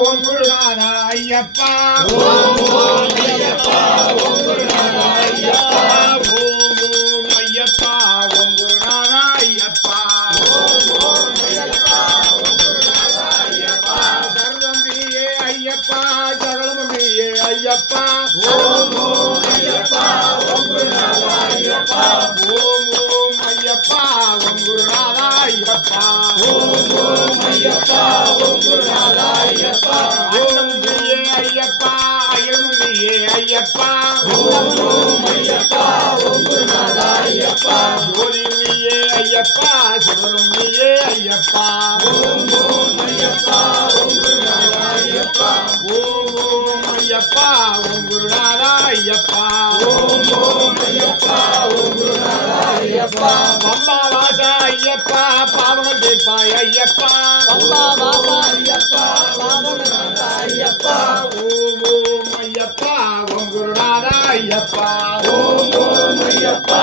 ஓம் குருநாதா ஐயப்பா ஓம் ஓம் ஐயப்பா ஓம் குருநாதா ஐயப்பா ஓம் ஓம் ஐயப்பா ஓம் குருநாதா ஐயப்பா ஓம் ஓம் ஐயப்பா ஓம் குருநாதா ஐயப்பா சர்வம் நீயே ஐயப்பா சகலமும் நீயே ஐயப்பா ஓம் ஓம் ஐயப்பா ஓம் குருநாதா ஐயப்பா ஓம் ஓம் ஐயப்பா ஓம் குருநாதா ஐயப்பா ஓம் ஓம் ஐயப்பா ஓம் குருநாதா ஐயப்பா அண்டம் நீயே ஐயப்பா அகிலமும் நீயே ஐயப்பா ஓம் ஓம் ஐயப்பா ஓம் குருநாதா ஐயப்பா ஜோதி நீயே ஐயப்பா சிவரும் நீயே ஐயப்பா ஓம் ஓம் ஐயப்பா ஓம் குருநாதா ஐயப்பா ஓம் ஓம் ஐயப்பா ஓம் குருநாதா ஐயப்பா ஓம் ஓம் ஐயப்பா ஓம் குருநாதா ஐயப்பா பம்பா வாசா ஐயப்பா பாவங்கள் தீர்ப்பாய் ஐயப்பா பம்பா வாசா ஐயப்பா பாவநாதா ஐயப்பா ஓம் ஓம் ஐயப்பா ஓம் குருநாதா ஐயப்பா ஓம் ஓம் ஐயப்பா